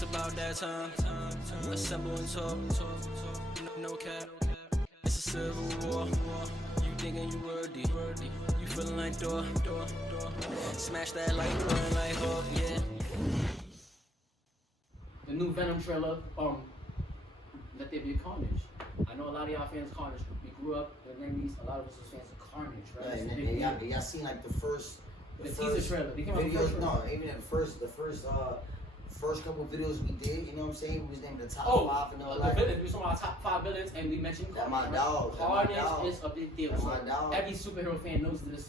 It's about that time. Assemble and talk. No cap. It's a civil war. You thinking you worthy. You feeling like door. Smash that like button like Hulk, yeah. The new Venom trailer, Let There Be a Carnage. I know a lot of y'all fans of Carnage. We grew up in the 90s, a lot of us was fans of Carnage, right? Yeah, and y'all seen like the teaser trailer. They came out videos, no, even the first couple of videos we did, you know what I'm saying? We was named the top 5 and all that. Villains. We saw our top 5 villains and we mentioned Carnage. My dog. Carnage is a big deal. My dog. Every superhero fan knows this.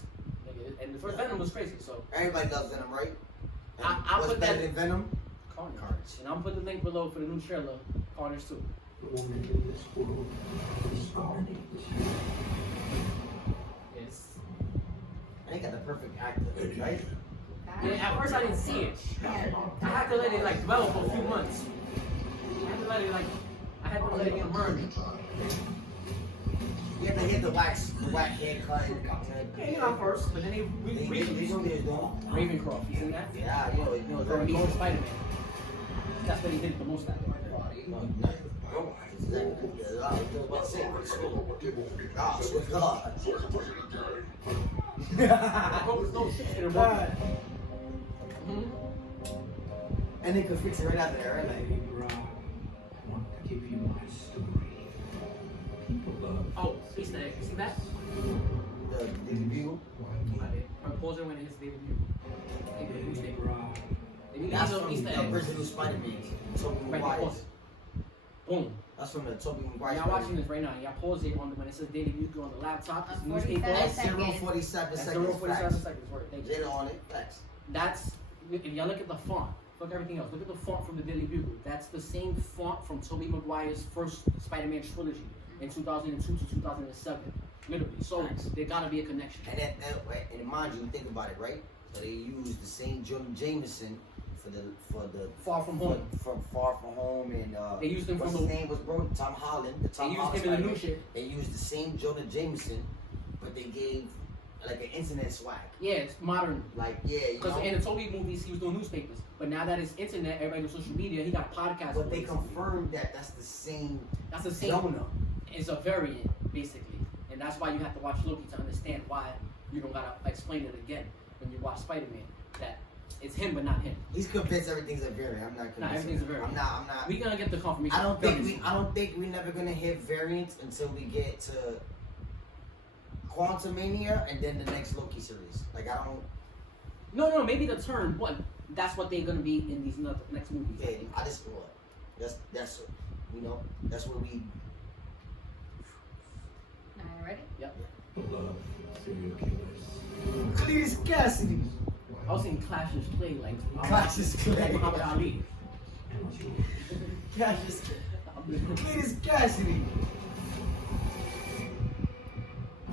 And the first Venom was crazy, so. Everybody loves Venom, right? I'll what's put better that than Venom? Carnage. And I'm put the link below for the new trailer, Carnage 2. The woman in this world is Carnage. Yes. I think got the perfect actor, right? Yeah, at first I didn't see it. I had to let it like develop for a few months. I had to let it get merged. You have to hit the whack haircut. Yeah, you know first, but then they Ravencroft. You seen that? Yeah, you know, Or he was Spider-Man. That's what he did the most at. And they could fix it right out there, right? I want to give you my story. People love. Oh, Easter egg. You see that? The Bugle. Her poser when it hits David Bugle. That's from the original Spider-Man. Tobey Maguire. Boom. That's from the Tobey Maguire. Y'all watching this right now. Y'all pause it when it says Daily Bugle on the laptop. It's newspaper. That's 0.47 seconds. 0.47 seconds. Word. Thank you. Data on it. Facts. That's, if y'all look at the font, fuck everything else. Look at the font from the Daily Bugle. That's the same font from Tobey Maguire's first Spider-Man trilogy in 2002 to 2007. Literally. So there gotta be a connection. And mind you, think about it, right? So they used the same Jonah Jameson for the Far From Home. From Far From Home, and they used him what's from his name was bro? Tom Holland. They used him in the new shit. They used the same Jonah Jameson, but they gave like an internet swag. Yeah, it's modern. Like you because know? in the Toby movies he was doing newspapers, but now that it's internet, everybody on social media, he got a podcast. But they confirmed that that's the same. That's the same. Jonah. It's a variant basically, and that's why you have to watch Loki to understand why you don't gotta explain it again when you watch Spider-Man. That it's him, but not him. He's convinced everything's a variant. I'm not convinced. Nah, everything's a variant. I'm not. We gonna get the confirmation. I don't think we're never gonna hit variants until we get to Quantumania and then the next Loki series. Like I don't. No, maybe the turn, but that's what they're gonna be in these next movies. Yeah, I just what. That's you know that's what we. Are you ready? Yep. Love serial killers. Cletus Cassidy. I was seeing Clash's Clay like Cassius Clay. Muhammad Ali. Cletus Cassidy.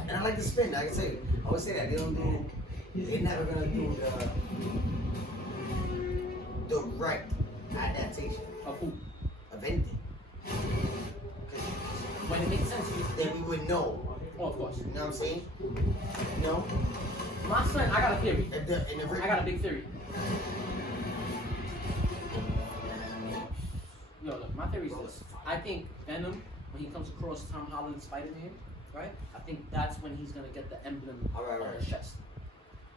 And I like the spin. Like I say, I always say that they're never gonna do the direct adaptation Of who? of anything. When it makes sense. Then we would know. Oh, of course. You know what I'm saying? You know? My son, I got a theory. I got a big theory. Yo, look, my theory is this. I think Venom, when he comes across Tom Holland's Spider-Man, right? I think that's when he's gonna get the emblem on his chest.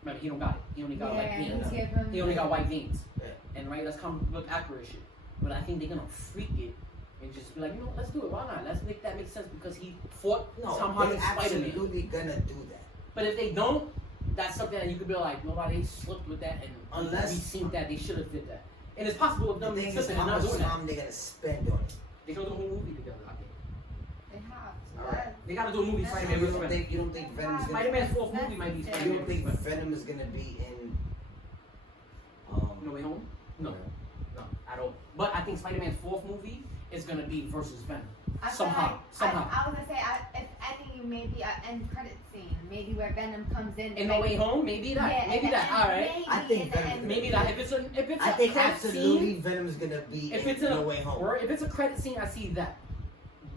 Remember, he don't got it. He only got white veins. He only got white veins. Yeah. And right, that's comic book accurate shit. But I think they're gonna freak it and just be like, you know, let's do it. Why not? Let's make that make sense because he fought Tom Holland's Spider-Man. They're absolutely gonna do that. But if they don't, that's something that you could be like, nobody slipped with that, and unless we think that they should have did that. And it's possible if them the thing is, slipping how and not much doing that. time they gotta spend on it. They gonna do a whole movie together, I think. They have. Alright. They gotta do a movie Spider-Man. You don't think Venom's gonna Spider-Man's fourth movie might be You Spider-Man. don't think Venom is gonna be in No Way Home? No. No, at all. But I think Spider-Man's fourth movie is gonna be versus Venom. Somehow. I was gonna say, I think you maybe an end credit scene, maybe where Venom comes in No Way Home? Maybe that. Yeah, maybe that. Alright. I think Venom. Maybe that. If it's a I think credit absolutely scene, Venom's gonna be if in it's No Way Home. or if it's a credit scene, I see that.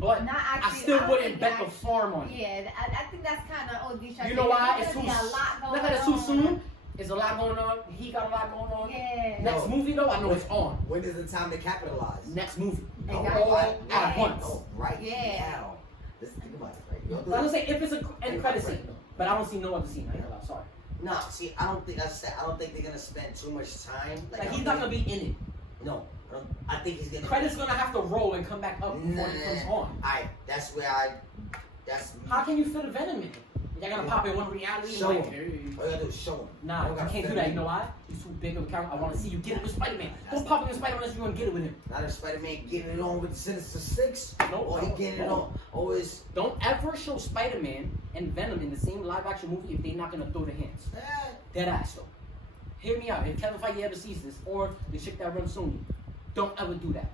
But Not actually, I still don't wouldn't think bet the that- farm on it. Yeah, I think that's kind of OD. You know why? It's too. Look Look at it too soon. There's a lot going on. He got a lot going on. Yeah. Next movie though, I know it's on. When is the time to capitalize? Next movie. Exactly. All at once. Oh, right Yeah. now. Let's think about it, right? I'm gonna say if it's an end credit scene though, but I don't see no other scene. I ain't gonna lie, sorry. Nah, see, I don't think they're gonna spend too much time. Like he's not gonna be in it. No, I think he's gonna. Credit's gonna have to roll and come back up before it comes on. Alright, that's where that's. How can you fit a Venom in it? You're gonna pop in one reality Show and him. hey. All you gotta do is show him. Nah, you can't do that. You know why? He's too big of a character. I want to see you get it with Spider-Man. Don't pop in with Spider-Man unless you want to get it with him. Not if Spider-Man getting it on with the Sinister Six. No, Or he getting it on. Always. Don't ever show Spider-Man and Venom in the same live-action movie if they're not gonna throw their hands. Dead ass though. Hear me out. If Kevin Feige ever sees this, or the chick that runs Sony, don't ever do that.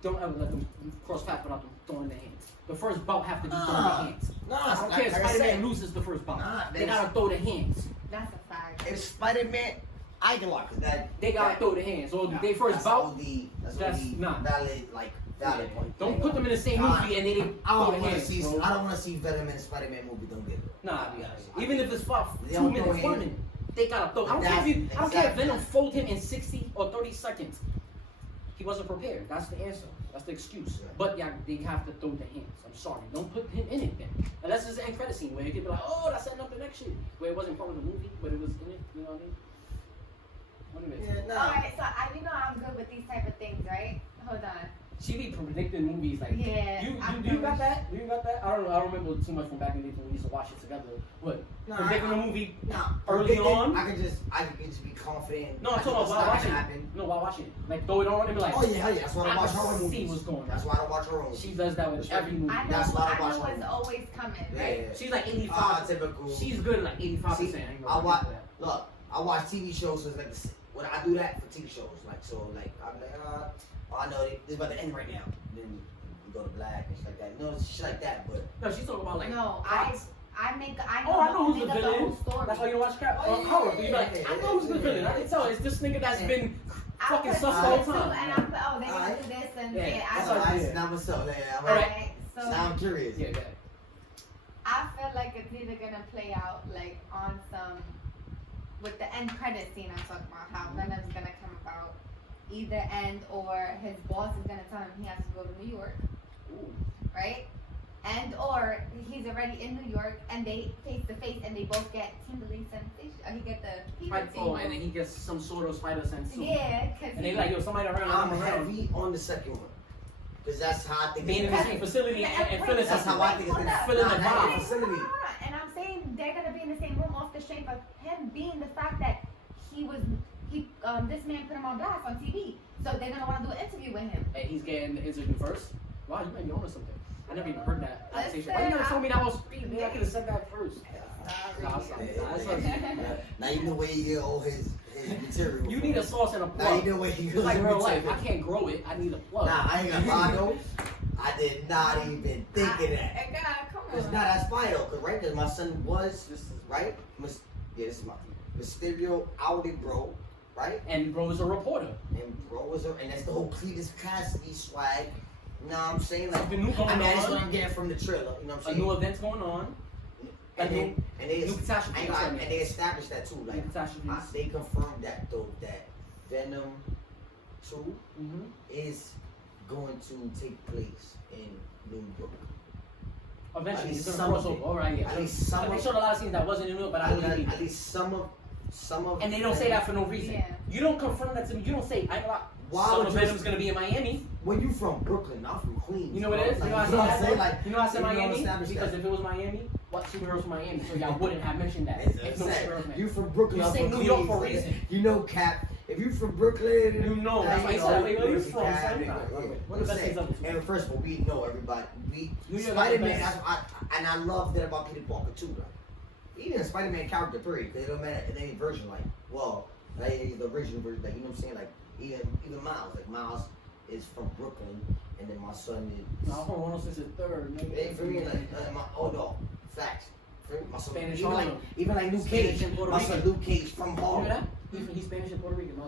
Don't ever let them cross paths without them throwing their hands. The first bout have to be throwing their hands. I don't care if Spider-Man loses the first bout. They gotta throw their hands. That's a fact. If Spider-Man, I can lock that. They gotta throw their hands. Or they first bout. That's not valid point. Don't put them in the same movie and they didn't I throw don't their want to hands. see. Bro. I don't want to see Venom and Spider-Man movie. Don't get it. Nah, even if it's for They 2 don't minutes, throw 1 minute, they gotta throw. I don't care if Exactly. Venom fold him in 60 or 30 seconds. He wasn't prepared. That's the answer. That's the excuse. Yeah. But yeah, they have to throw the hands. I'm sorry. Don't put him in it then. Unless it's an end credit scene where it could be like, oh, that's setting up the next shit. Where it wasn't part of the movie, but it was in it. You know what I mean? What do you mean? Yeah, Alright, so you know I'm good with these type of things, right? Hold on. She be predicting movies like Yeah, you I'm do you got good. that? Do you got that? I don't know. I don't remember too much from back in the day when we used to watch it together. What? No, Predicting a movie Nah, early on? I can just be confident. No, I'm talking about while watching it. No, while watching it. Like throw it on and be like, Oh yeah, hell yeah. That's why I watch horror can movies. see what's going on. That's why I watch horror movies. She does that with every movie. I know, That's why I I watch know horror it's movies. always coming, Yeah, right? yeah. She's like 85. Typical. She's good at like 85%. See, I ain't I gonna watch. get to that. Look, I watch TV shows. So it's like when I do that for TV shows, like so, like I'm like, oh, I know this about to end right now. Then we go to black and shit like that. No, shit like that. But No, she's talking about like. No, plots. I Oh, I know who's the make up the villain. whole story. That's why you watch horror. You're like, I know who's the villain. I can tell. It's this nigga that's been fucking sus the whole time. And I put, oh, they're gonna do this and Yeah, yeah, that's I what I know. did. now what's up? Yeah, I'm Alright. So Now I'm curious. Yeah, yeah. I feel like it's either gonna play out like on some with the end credit scene I'm talking about, how Venom's gonna come about either end or his boss is gonna tell him he has to go to New York, right? And or he's already in New York and they face to face and they both get tingly sensation. Or he get the fever Right, oh, and then he gets some sort of spider sense too. yeah, cause And they like, yo, somebody around. I'm heavy on the second one. Because that's how I think Being in the it's same facility and feeling That's something. how I think it's Feeling gonna the Nah, vibe. facility. And I'm saying they're gonna be in the same room off the strength of him being the fact that this man put him on blast on TV. So they're gonna want to do an interview with him. And he's getting the interview first. Wow, you might be onto something. I never even heard that conversation. Listen, Why you never told me that was free? Maybe I could have said that first. Nah, Now you know where he get all his material. You need a sauce and a Now plug. you know where he It's gets like his real life. I material. can't grow it. I need a plug. Nah, I ain't gonna lie though. I did not even think of that. Come Cause on. now that's fine though, cause right, cause my son was right. Yeah, this is my Mysterio outed bro, right? And bro is a reporter. And bro was and that's the whole Cletus Cassidy swag. You know what I'm saying? Like, Something new going I mean, that's on. what I'm getting from the trailer. You know what I'm A saying? new event's going on. And they new catastrophe and coming. they established that too. Like New catastrophes. they confirmed that though that Venom 2 is going to take place in New York. Eventually, At it's least gonna some cross of over. All right, yeah. At least some They of showed a lot of scenes that wasn't in New York, but I believe at least some of. And they don't say that for no reason. Yeah. You don't confirm that to me. You don't say, I know Why some would of you- Venom's gonna be in Miami. Well, you from Brooklyn, I'm from Queens. You know what it is? Like, You know what how I I'm said saying? that? Like, You know how I said you don't Miami? establish Because that. if it was Miami, what superheroes from Miami? So y'all wouldn't have mentioned that. It's If no sad. superheroes. You from Brooklyn, You I'm say from New Queens. York for a Like, reason. You know, Cap. If you from Brooklyn, You know. That's why he said, wait, where you from? Cap, Son? nigga, Nah, yeah. what the best things up to? And first of all, we know everybody. New York got the Spider-Man, best. and I love that about Peter Parker too. Like, even a Spider-Man character, period. Because it don't matter in any version. Like, well, like the original version. Like, you know what I'm saying? Like, even Miles. Like, Miles is from Brooklyn, and then my son is. No, hold on, since it's third. Hey, for me, like, no, facts. For me, my son, Spanish even like, Harlem. even like Luke Spanish Cage. and Puerto My son Rican. Luke Cage from You know Harlem. that? He's Spanish and Puerto Rican.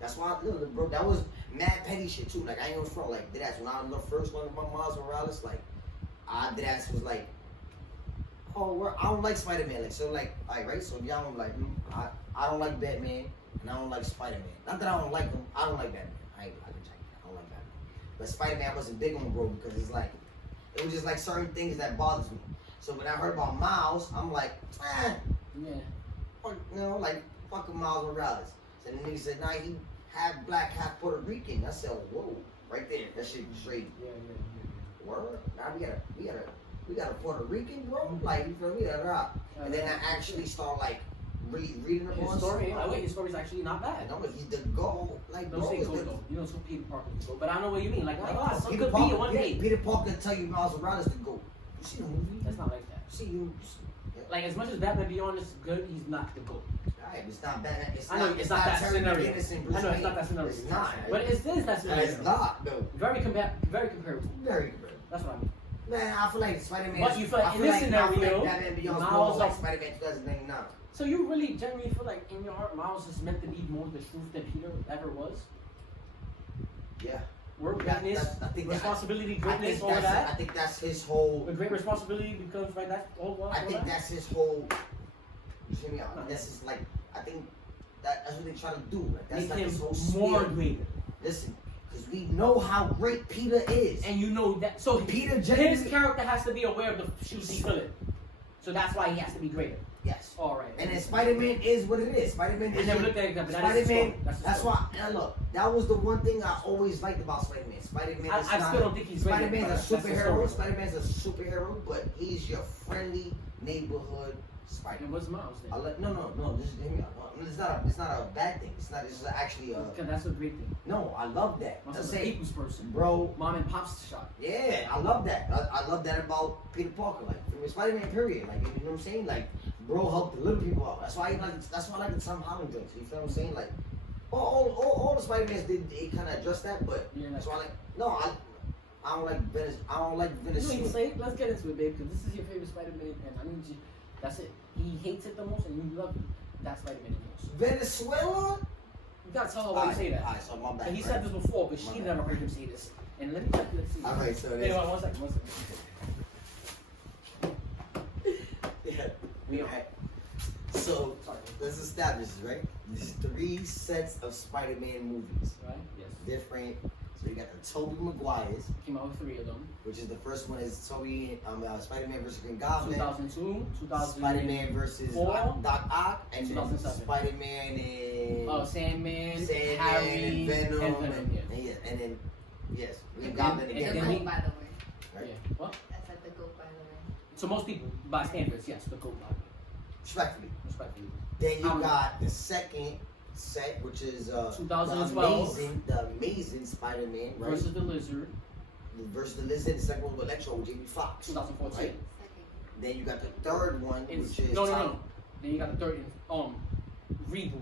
That's why, look, bro, that was mad petty shit too. Like, I ain't gonna front, like, deadass. When I first learned about Miles Morales, like, deadass was like, cold world. I don't like Spider-Man. Like so, like, right. So if y'all don't like, I don't like Batman, and I don't like Spider-Man. Not that I don't like him. I don't like Batman. I can check that. I don't like Batman. But Spider-Man wasn't big on bro because it's like, it was just like certain things that bothers me. So when I heard about Miles, I'm like, Yeah. fuck, you know, like fucking Miles Morales. So the nigga said, nah, he half black, half Puerto Rican. I said, whoa, right there. That shit was crazy. Yeah. Word? Now we got a Puerto Rican, bro. Like, you feel me? That rock. And then I actually start like reading about His story, his story's actually not bad. No, he's the goal. Like, Don't bro, say is goal the- though. You don't say Peter Parker's goal, but I know what you mean. Like, some Peter could Parker, be one day. Peter Parker tell you Miles Morales to go. You see the movie? That's not like that. See you. Like, as much as Batman Beyond is good, he's not the goal. Alright, it's not bad. I know it's not that Terry scenario. Innocent, I know it's not that scenario. It's not. But it is that scenario. It's not, though. Very comparable. Very good. That's what I mean. Man, I feel like Spider-Man. But you feel like in this scenario, Batman Beyond's Miles more like of- Spider-Man 2099. So you really genuinely feel like in your heart, Miles is meant to be more the truth than Peter ever was? Yeah. Work, That- greatness, I think that- responsibility, I greatness, think all of that. I think that's his whole. The great responsibility becomes right. That's all. I think that's his whole. You hear me out? That's his like. I think that's what they try to do. Like, that's make like him his whole more spiel. greater. Listen, because we know how great Peter is. And you know that. So Peter his genuinely- character has to be aware of the shoes he fill in. So that's why he has to be greater. Yes. All right. And then Spider-Man is what it is. Spider-Man I is. never looked at it, but that is his Spider-Man. story. That's his That's story. why. And look, that was the one thing I always liked about Spider-Man. Spider-Man. I is still not- don't think he's great, but Spider-Man's that's a his superhero. story. Spider-Man's a superhero, but he's your friendly neighborhood Spider. And what's Miles then? No. Just hear me out. It's not a bad thing. It's not. It's actually a. Because that's a great thing. No, I love that. Miles Let's is a say, people's person. bro. Mom and pop's shop. Yeah, I love that. I love that about Peter Parker. Like from Spider-Man, period. Like, you know what I'm saying? Like, bro helped the little people out. That's why I like the Tom Holland joints. You feel what I'm saying? Like, all the Spider-Mans they kind of address that, but Yeah, that's why I like. No, I don't like Venice. I don't like Venice. You know what you say? Let's get into it, babe, because this is your favorite Spider-Man, and I need you. That's it. He hates it the most, and you love it. That's Spider-Man the most. Venezuela. You gotta tell her why you say that. Alright, so my bad. And he right? said this before, but My she bad. never heard him say this. And let me check this. Alright, so Wait, this. one second. Yeah. We Alright. So Sorry. let's establish this, right? There's 3 sets of Spider-Man movies. Right? Yes. Different. So you got the Tobey Maguires, Came out with 3 of them. which is the first one is Spider-Man versus Green Goblin. 2002, 2000. Spider-Man versus Four. Doc Ock, and then 2007. Spider-Man and Sandman, Sandman, Harry, Venom, and Venom. Yeah. and then yes, Green And Goblin then- It's again. a then goat, we- by the way. Right? Yeah. What? That's at the goat, by the way. So most people, by standards, yes, the GOAT. Respectfully. Respectfully. Then you got the second set, which is 2012. the amazing Spider-Man, right? Versus the Lizard, Versus the Lizard. The second one with Electro with Jamie Foxx. 2014. Right? Then you got the third one, It's, which is no. Then you got the third reboot.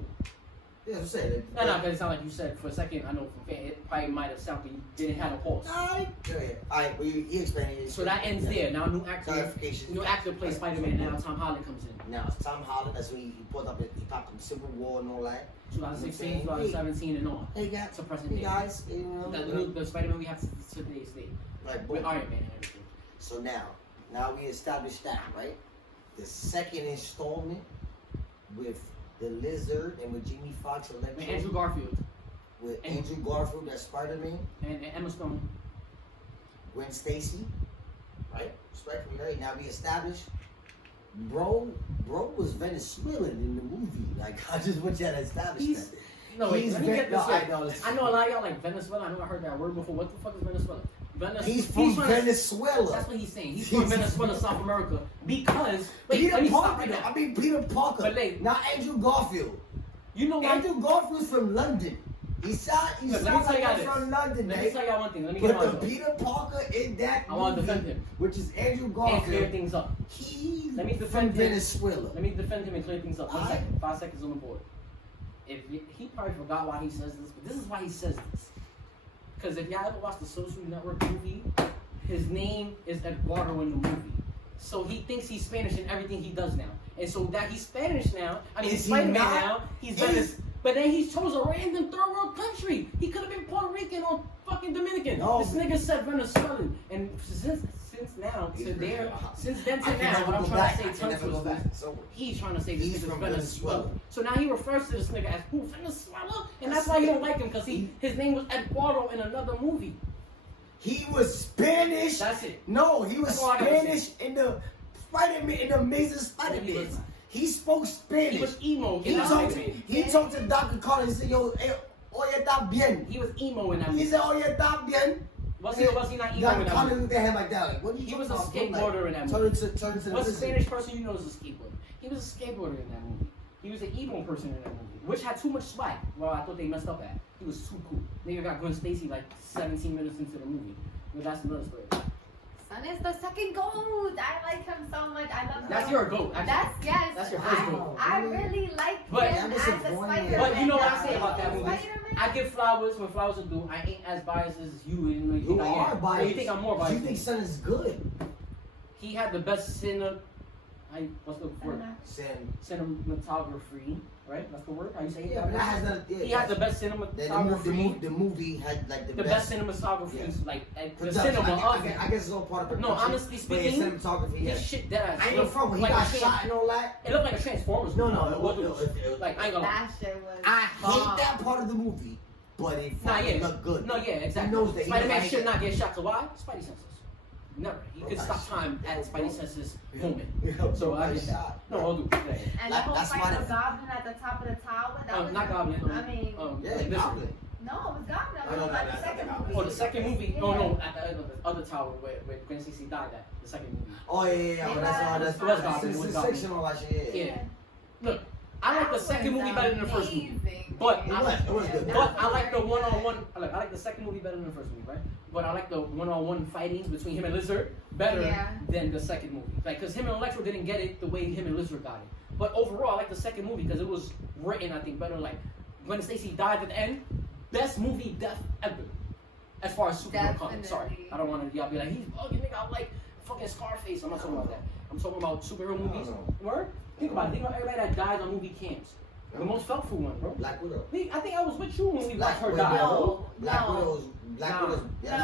Yeah, I'm saying. No, because it sounded like you said for a second. I know from fan, it probably might have sounded like you didn't have a pause. Alright, well, you explained it. So that ends there. Now new actor Clarification. plays Spider-Man. Now Tom Holland comes in. Now it's Tom Holland. That's when he popped up Civil War and all that. 2016, 2017, and on. Hey guys, To present hey day. guys, you know, The Spider-Man we have to today's day like with boom. Iron Man and everything. So now we established that, right? The second installment with the Lizard and with Jamie Foxx, With Electro, Andrew Garfield with and- Andrew Garfield, that's Spider-Man, and Emma Stone. Gwen Stacy, right? Respectfully, right? Now we established, bro was Venezuelan in the movie. Like I just want you to establish He's- that. No, wait, He's let me get this straight. I I know a lot of y'all like Venezuela. I know I heard that word before. What the fuck is Venezuela? He's from Venezuela. That's what he's saying. He's from Venezuela, South America. Because wait, let me Peter stop Parker. right now. I mean Peter Parker. But like- not Andrew Garfield. You know what? Andrew Garfield's from London. He sounds Let me tell like y'all he's this. from London, Let me man. tell y'all one thing. Let me get But on the though. Peter Parker in that I want to movie, defend him which is Andrew and clear Garfield, things up. he's Let me from defend him. Venezuela. Let me defend him and clear things up. 1 Alright. second. 5 seconds on the board. He probably forgot why he says this, but this is why he says this. Because if y'all ever watched the Social Network movie, his name is Eduardo in the movie. So he thinks he's Spanish in everything he does now. And so that he's Spanish now, he's Is he Spider-Man not? now, he's Venice. But then he chose a random third world country. He could have been Puerto Rican or fucking Dominican. No. This nigga said Venezuelan. And since since now He's to really there, wild. since then I to can now, never what I'm go trying back. to say, I can tongue never go twisters. back. So He's trying to say He's this nigga's from Venezuela. Venezuela. So now he refers to this nigga as who? Venezuela? And that's why he don't like him, because his name was Eduardo in another movie. he was Spanish. That's it. No, he was That's all I gotta Spanish in the Spider-Man, in the Amazing Spider-Man. He spoke Spanish. He was emo He in that talked, movie. he talked to Dr. Collins. He said, yo, oye, está bien. He was emo in that He movie. said, oye, está bien. Was he or was he not emo in Dr. that Collins movie? looked at him like that. Like, what are you He talking was a about, bro? skateboarder in that Turn movie. into the What's a lizard. Spanish person you know is a skateboarder? He was a skateboarder in that movie. He was an emo person in that movie, which had too much swag. Well, I thought they messed up at. He was too cool. Nigga got Gwen Stacy like 17 minutes into the movie. But that's another story. Son is the second GOAT. I like him so much. I love him. That's your GOAT, actually. That's yes. That's your first GOAT. I really like But- him as a Spider-Man. But you know what I say about that movie? Spider-Man? I give flowers when flowers are due. I ain't as biased as you. Even though you You think I are am. biased. You think I'm more biased? You think Son is good. He had the best what's the word? Sam. Cinematography, right? That's the word. How you say it? Yeah, but that has nothing. Yeah, He had the best the cinematography. movie had like The best cinematography, Yeah. like the production. cinema of I it. guess it's all part of production. No, honestly but speaking, yeah, cinematography. Yeah. His shit that I ain't no front when he got shot and all that. It looked like a Transformers No, movie. no, it was Like I ain't gonna lie. That shit was. I hate bomb. that part of the movie, but it Nah, fucking yeah. looked good. No, yeah, exactly. He knows that. He Spider-Man knows should how not get shot. So why? Spidey senses. Never. He could stop time at Spidey senses moment. So I get that. No, I'll do. Yeah. And the whole That's fight why with the- Goblin at the top of the tower. That was Not Goblin. I mean, Yeah, listen. Goblin. no, it was Goblin. No, It no, was like no, the no, second no, movie. Oh, the second movie? Yeah. No, at the other tower where Gwen Stacy died at. The second movie. Oh yeah. But that's all. That's It was Goblin, it was Goblin. section all that shit. Yeah. Yeah. Look, I like the second movie better than the first movie. But It I was. like, It was good. but I like the one-on-one. I like the second movie better than the first movie, right? But I like the one-on-one fightings between him and Lizard better than the second movie. Like, cause him and Electro didn't get it the way him and Lizard got it. But overall, I like the second movie because it was written, I think, better. Like when Stacy died at the end, best movie death ever. As far as superhero comics, sorry, Definitely. I don't want to y'all be like he's bugging nigga. I'm like fucking Scarface. I'm not talking about that. I'm talking about superhero movies. Word? Think about it. Think about everybody that died on movie camps. The most helpful one, bro. Black Widow. I think I was with you when we watched Black her Widow. die, bro. Black No. Widow's. Black Nah. Widow's. No, Yes.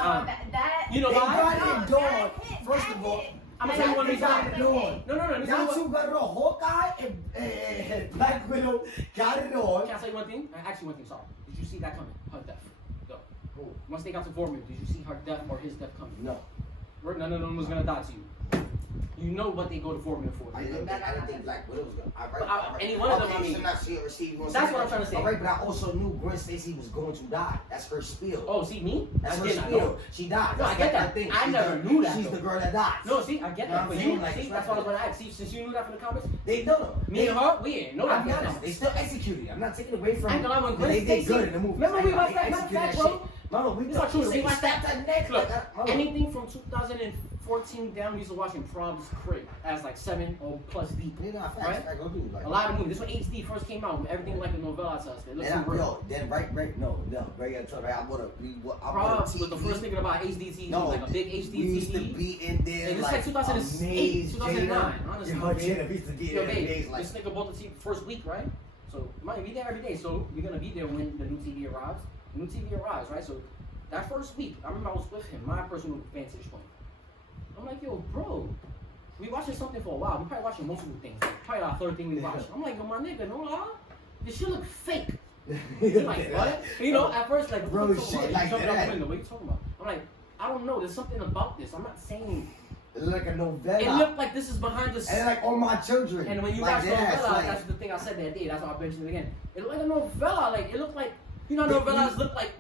that. You know They why? got it dawn. that hit, First that of all, hit. I'm gonna tell you one reason. got it on. No. You know Y'all what? two got it on. Hawkeye and Black Widow got it on. Can I say one thing? Actually, one thing. Sorry. Did you see that coming? Her death. Go. Once they got to Vormir, did you see her death or his death coming? No. None of them was gonna die to you. You know what they go to Vormir for. I didn't think Black Widow was gonna. But any one of them, I mean- so now she received. That's what I'm trying to say. Alright, but I also knew Gwen Stacy was going to die. That's her spiel. Oh, see me? That's I her did not spiel. know. She died. No, I That's get what that. think. I She's never the- knew that, She's though. the girl that dies. No, see, I get Know that. what But I'm you, saying? Like, see, it's that's what I was gonna ask. See, since you knew that from the comics, They know. me and her, we didn't know that I'll from be the honest. comics. They still executed it. I'm not taking it away from I ain't gonna lie, when them. Gwen They did Stacy- good in the movie. Remember we watched that executed back, that bro? shit. Mama, we It's not true. We watched stabbed that. her neck. Look, Mama. anything from 2014 down, we used to watch in Prob's crib as like 7 or plus deep. You know, Right? facts. I go do like A lot of movies. This when HD first came out, everything like a novella to us. It looked so real. yo, then right, no, right until right, I bought a Prob was TV. the first thinking about HD TV, No, like a big HD we used to TV. be in there And this like like 2008, 2009, honestly. Yo, Jada, we used to be Yo, there every day. babe, Like, this nigga bought the TV first week, right? So you might be there every day. So you're gonna be there when the new TV arrives. The new TV arrives, right? So that first week, I remember I was with him, my personal vantage point. I'm like, yo, bro, we watching something for a while. We probably watching multiple things. Probably our third thing we watched. I'm like, yo, my nigga, no lie, this shit look fake. He's like, what? You know, at first, like, Bro, what you talking shit about? like You jumped out that. the window. What you talking about? I'm like, I don't know. There's something about this. I'm not saying. it looked like a novella. It looked like this is behind the and scenes. like all my children. And when you like watch that, novella, like, that's the thing I said that day. That's why I mentioned it again. It looked like a novella. Like it looked like novellas look like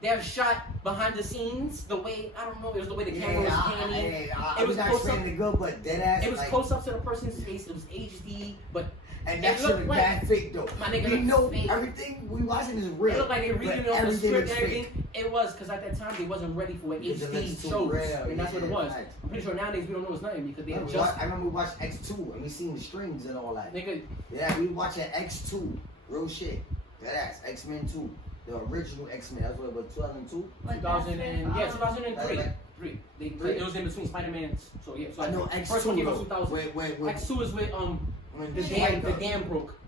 they're shot behind the scenes. The way I don't know, it was the way the camera was panning. It was not close saying up. the good, but dead ass. It was like, close up to the person's face. It was HD, but and it that shit looked look like- bad fake though. My nigga we looked know fake. everything we watching is real. it looked like they were but reading off the everything script and looks fake. everything. It was because at that time they wasn't ready for what Because it HD looks too shows, real, and that's what it yeah, was. right. I'm pretty sure nowadays we don't know it's nothing because they I adjust. remember we watched X2 and we seen the strings and all that. Nigga, Yeah, we watching X2, real shit. Dead ass, X-Men 2, the original X-Men. That's what it was, 2002. 2003. Like- Three. Three. It was in between Spider-Man. So yeah. So I know first one X2 came out though. 2000. Wait. X2 is with When the Stryker, dam broke.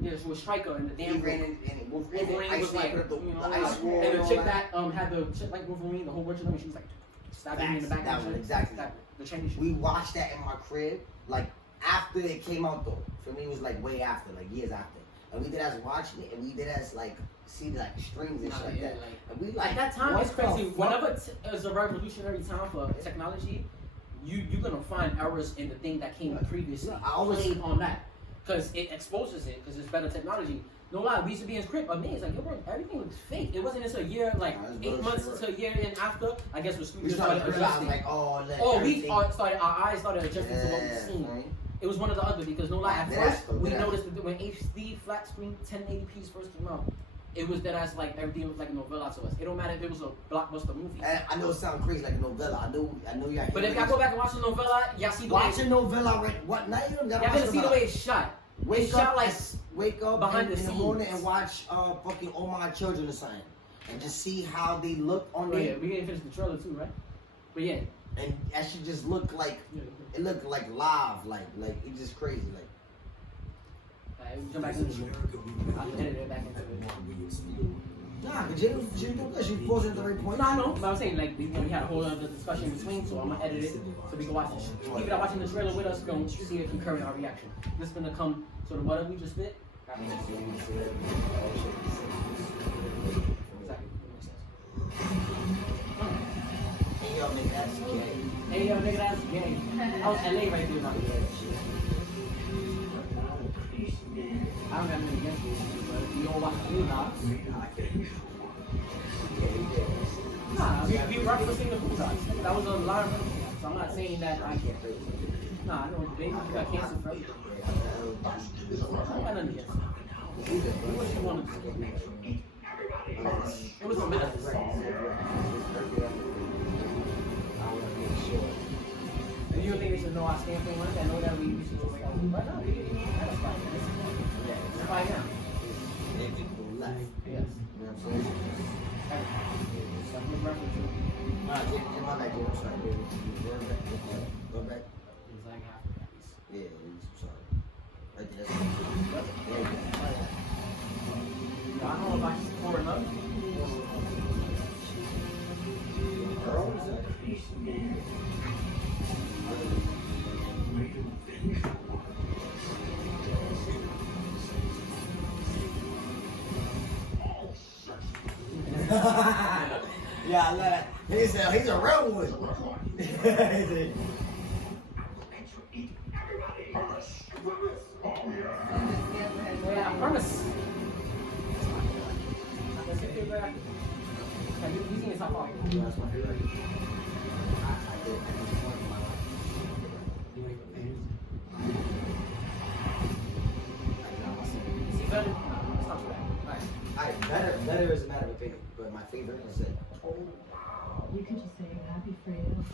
Yeah, so with Stryker and the he dam ran broke. in Wolverine was like, the you know, ice wall and and the all chick that. that had the chick like Wolverine, the whole bunch of them, and she was like, Stabbed him in the back. That one, exactly. The Chinese shit. We watched that in my crib, like after it came out though. For me, it was like way after, like years after. And we did as watching it, and we did as like see like strings and shit like that. And we like at that time, what it's crazy. the fuck? Whenever it's a revolutionary time for technology, you're gonna find errors in the thing that came previously. I always played on that because it exposes it because it's better technology. No lie, we used to be in script. Amazing, like, yo, bro, everything was fake. It wasn't until a year, like 8 months to a year and after. I guess when we studios started started realizing adjusting. like, Our eyes started adjusting to what we've seen. Right? It was one or the other because no lie, at Deadass, first though, we deadass. noticed that when HD flat screen 1080p's first came out, it was that as like everything was like a novella to us. It don't matter if it was a blockbuster movie. And I know it sounds crazy like a novella. I know y'all. But if y'all go back and watch the novella, y'all see the watch way a novella, right? What? Now you don't gotta y'all watch gonna see the way it's shot. Wake It's up, shot like wake up behind in the the scenes. morning and watch fucking All My Children or something, and just see how they look on Oh yeah, there. we didn't finish the trailer too, right? But yeah. And that should just look like it looked like live, like it's just crazy, like. Alright, jump back into the I'll edit it back into it. Nah, but Jim doing good. She was at the right point. No, I know, but I'm saying like we had a whole other discussion in between, so I'm gonna edit it so we can watch it. People that are watching the trailer with us gonna see it concurrent our reaction. This is gonna come sort of whatever we just did. Exactly. Hey yo, nigga, that's gay. Hey yo, nigga, that's gay. I was LA right there, man. I don't have nothing against it, but you don't watch the movie, nah, we referencing the food. That was a lot of referencing. So I'm not saying that I can't. Nah, I know baby you got cancer for everything. I got nothing against it. What you want to do? It was a matter. And you don't think they should know our stand for one? I know that we should just go. But no, that's fine. It's fine now. And people left. Yes. You know what I'm saying? Something reference to. Nah, in my back, I'm sorry, baby. Go back. It's like half of that. Yeah, I'm sorry. Right there. There you go. I don't know if I can score enough. Girl, is that? Yeah, I love that. He's a real one. He's a, Yeah, I promise. That's your favorite actor. You think it's not far. yeah, that's my favorite. See better? It's not too bad. Nice. Better is a matter of opinion, but my favorite is it. You could just say you're happy for you.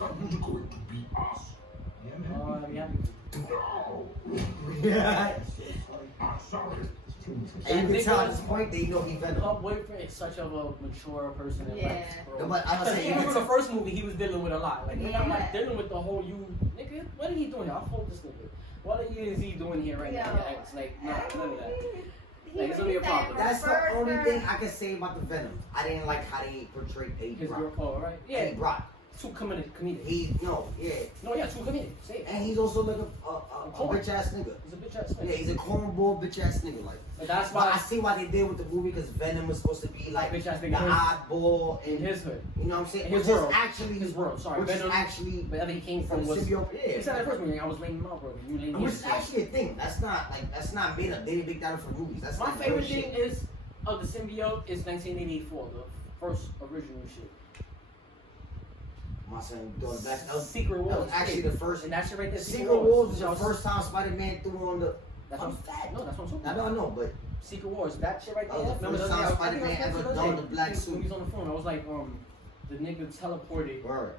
Oh, I'd be happy. Yeah. And you can tell at this point they know he Venom. Her boyfriend is such of a mature person. And Yeah. No, but I was saying, even you for can the first movie, he was dealing with a lot. Like, nigga, I'm Yeah. not dealing with the whole you, nigga. What are he doing here? I'll fold this nigga. What is he doing here right now? It's like, no, none of that. Like, it's gonna be a problem. That's the only thing I can say about the Venom. I didn't like how they portrayed Eddie His girl, Brock. oh, right? Yeah, Eddie Brock. too comedic. He no, yeah, No, yeah, too comedic. Say it. and he's also like a bitch ass nigga. He's a bitch ass nigga. Yeah, he's a cornball bitch ass nigga. Like, But that's but I why see why they did with the movie because Venom was supposed to be like bitch ass the nigga. oddball in and his hood. you know what I'm saying. in Which his is world. actually His world, sorry. which is Venom, actually wherever he came from from was. symbiote. He said that first movie. I was laying him out, bro. You laying Which his is actually a thing. That's not made up. They didn't make that up for movies. That's My like favorite real thing shit. is of the symbiote is 1984, the first original shit. My son doing the best. That was Secret Wars. that was actually the first. And that shit right there. Secret Wars was the first time Spider-Man threw on the. That's I'm what, fat. no, that's what I'm talking I about. don't know, but Secret Wars, that shit right That there. was the Remember first the time other day, Spider-Man I think I ever was donned the black when suit. he was on the phone. I was like, the nigga teleported word.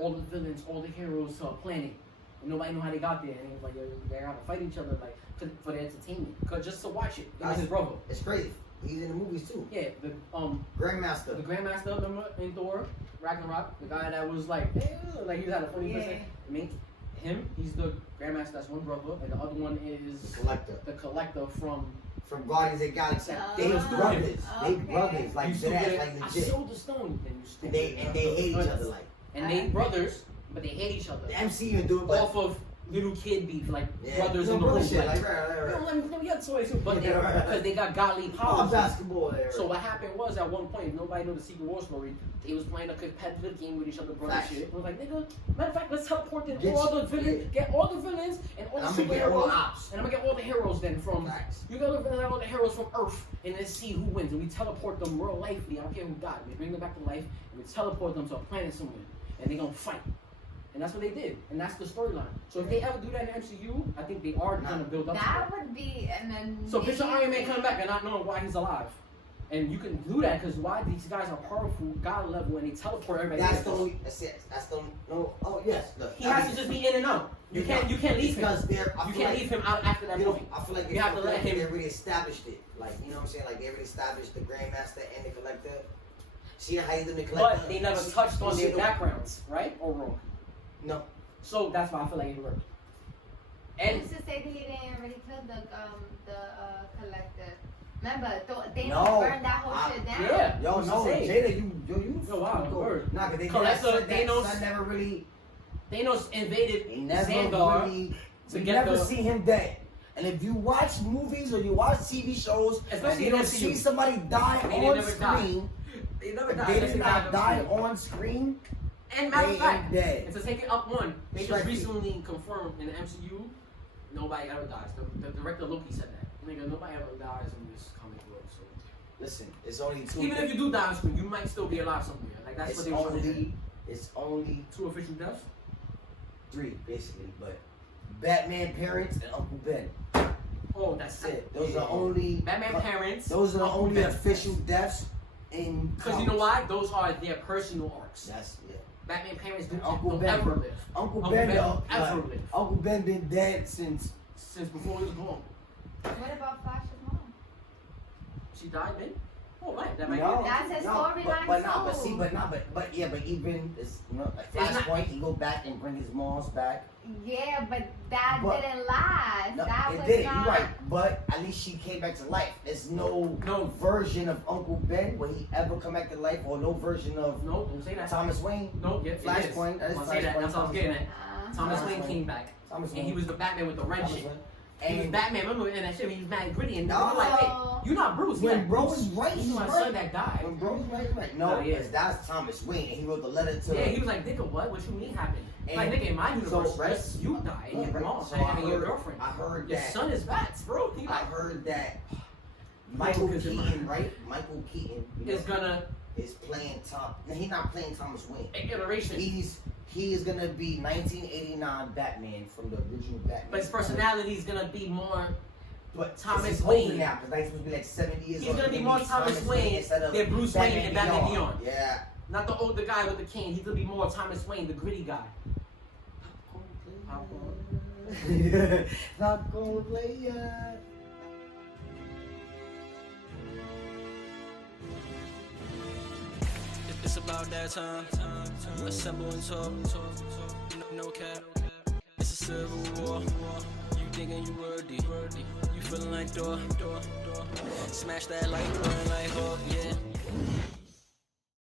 all the villains, all the heroes to a planet. And nobody knew how they got there. And he was like, yo, they gotta fight each other like for the entertainment. Cause just to watch it. It was his brother. It's crazy. He's in the movies too. Yeah, the Grandmaster. Grandmaster, remember in Thor, Ragnarok, the guy that was like, hey, like he had a funny person. I mean, him, he's the Grandmaster, that's one brother, and the other one is The Collector. the Collector from. From Guardians of the Galaxy. Oh, They was brothers. They okay. brothers. Like You that, stupid, like I legit. sold the stone, and you And stupid. they hate each other like. and they brothers, but they hate each other. The MCU do it, but Off of little kid beef, like yeah, brothers no in the room. bullshit, Like, right. yeah, but Yeah, right. because they got godly Oh, powers. basketball there. So what happened was at one point, if nobody knew the Secret War story, they was playing a competitive game with each other, brother Facts. shit. It was like, nigga, matter of fact, let's teleport them Get all you- the villains, get all the villains and all And the I'm gonna get all the superheroes, ops. and I'm gonna get all the heroes then from. Facts. You gotta look at all the heroes from Earth and then see who wins. And we teleport them real lifely. I don't care who died. We bring them back to life and we teleport them to a planet somewhere. And they're gonna fight. And that's what they did. And that's the storyline. So if they ever do that in the MCU, I think they are gonna build up to That it. would be and then. So picture Iron Man coming back and not knowing why he's alive. And you can do that because why these guys are powerful, God level, and they teleport everybody. That's the only. That's it. That's the only. No. Oh yes. Look, He has to just be in and out. You can't leave him. because they're. I You feel can't like, leave him out after that you know, point. I feel like You have to let him. They already established it. Like you know what I'm saying. Like they already established the Grandmaster and the Collector. See how you do the Collector. But they never touched on their backgrounds, right or wrong? No. So that's why I feel like it worked. And Who's to say that he didn't already kill the collector? Remember, they No, burned that whole shit down. yeah, Yo, what's no, to say? Jada, you. Oh, wow, go. word. Nah, 'cause they Collector, never said that Thanos- son never really. Thanos invaded They never Xandar really. to You get never the. see him dead. And if you watch movies or you watch TV shows, and Especially you in don't MCU. see somebody die They on never die. screen, They never if died. they unless did not died die on on screen, And matter they of fact, ain't dead. and to take it up one, they just Strictly. recently confirmed in the MCU, nobody ever dies. The director Loki said that. Nigga, nobody ever dies in this comic book. So Listen, it's only two. even if you do die on screen, you might still be alive somewhere. Like that's it's what they were trying to do. only 2 official deaths. 3 basically, but Batman parents and Uncle Ben. Oh, that's That's it. it. Those are only Batman parents. Those are the Uncle only Ben. official deaths in. Because you know why? Those are their personal arcs. That's yeah. Batman parents And Uncle don't Ben. ever live. Uncle Uncle Ben, Ben though, ever live. Uncle Ben been dead since. Since before he was born. What about Flash's mom? She died then? Oh, right. That might No, be it. That's his no, storyline but not. But too. see, but not. But yeah. But even it's like It's not- Flashpoint, he go back and bring his moms back. Yeah, but that But- didn't last. No, that it was did. not. You're right. But at least she came back to life. There's no version of Uncle Ben where he ever come back to life, or no version of No, don't say that. Thomas Wayne. No, yes, Flashpoint. I That is was say that. Flashpoint. That's what I was getting at. Uh-huh. Thomas Thomas Wayne Wayne. came back. Thomas And he Wayne. was the Batman with the red Thomas shit. Wayne. He was And Batman. Remember in that shit, he was mad gritty. And No. you like, hey, you're not Bruce. when You're bro Bruce. was right, He's he's my right. son that died. When bro was right. No, Oh, yeah. because that's Thomas Wayne, and he wrote the letter to. Yeah, he was like, nigga, what? What you mean happened? And Like, nigga, in my universe, so, right? yes, you died, and your Right. mom, So and your girlfriend. I heard Your that. son is bats, bro. He I like, heard that Michael Because in Keaton, my- right? Michael Keaton is gonna is playing Tom. No, he's not playing Thomas Wayne. iteration. He is gonna be 1989 Batman from the original Batman. But his personality is gonna be more. But Thomas it's older Wayne. now because he's supposed to be like 70 years He's old. gonna be more Thomas Wayne instead of than Bruce Wayne and Batman Beyond. Yeah. Not the older guy with the cane. He's gonna be more Thomas Wayne, the gritty guy. Not gonna play ya. It's about that time. Assemble and talk. No cap. It's a civil war. You thinking you worthy. You feeling like door. Smash that light, burn like hope, yeah.